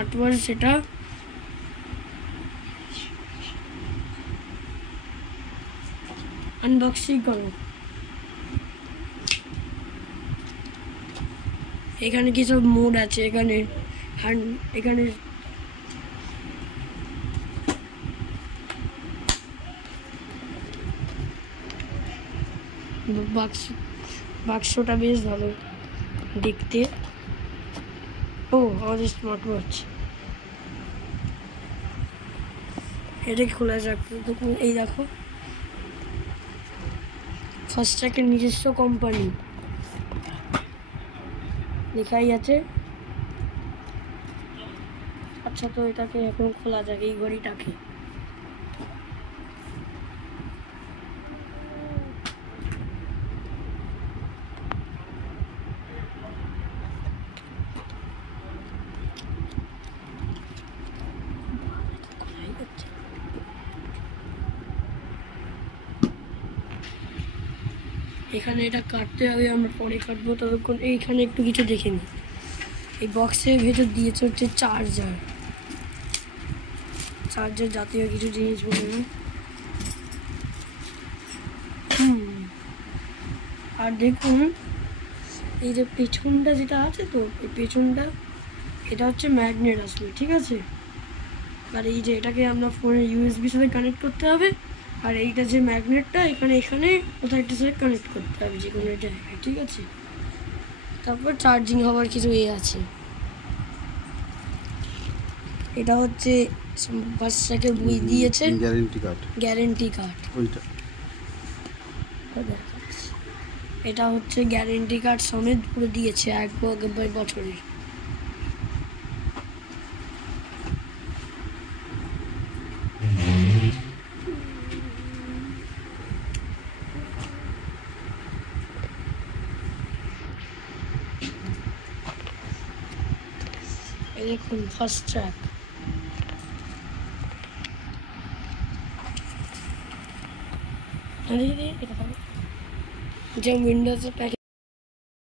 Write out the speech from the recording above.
Smart watch, সেটা আনবক্সিং করো। এখানে কি সব মোড আছে, এখানে এখানে বাক্সটা বেশ ভালো দেখতে। ও আমাদের স্মার্ট ওয়াচ, এটা খোলা যাক। এই দেখো, ফাস্ট্র্যাকের নিজস্ব কোম্পানি লেখাই আছে। আচ্ছা, তো এটাকে এখন খোলা যাক, এই ঘড়িটাকে। এখানে এটা কাটতে হবে, আমরা পরে কাটবো। ততক্ষণ এইখানে একটু কিছু দেখে নিই। এই বক্সের ভেতর দিয়েছে হচ্ছে চার্জার জাতীয় কিছু জিনিস বলে না। আর দেখুন, এই যে পেছনটা যেটা আছে, তো এই পেছনটা এটা হচ্ছে ম্যাগনেট আসবে, ঠিক আছে। আর এই যে এটাকে আপনার ফোনের ইউএসবির সাথে কানেক্ট করতে হবে। আর এইটা যে ম্যাগনেটটা এখানে কোথাও একটা সাথে কানেক্ট করতে হবে, যে কোনো জায়গায়, ঠিক আছে। তারপর চার্জিং হওয়ার কিছু আছে। এটা হচ্ছে ফাস্ট্র্যাকের বই দিয়েছে, গ্যারেন্টি কার্ড। এটা হচ্ছে গ্যারেন্টি কার্ড সমেত পুরো দিয়েছে, 1 বছরের। দেখুন ফাস্ট্র্যাক, যে উইন্ডোজের প্যাকেজ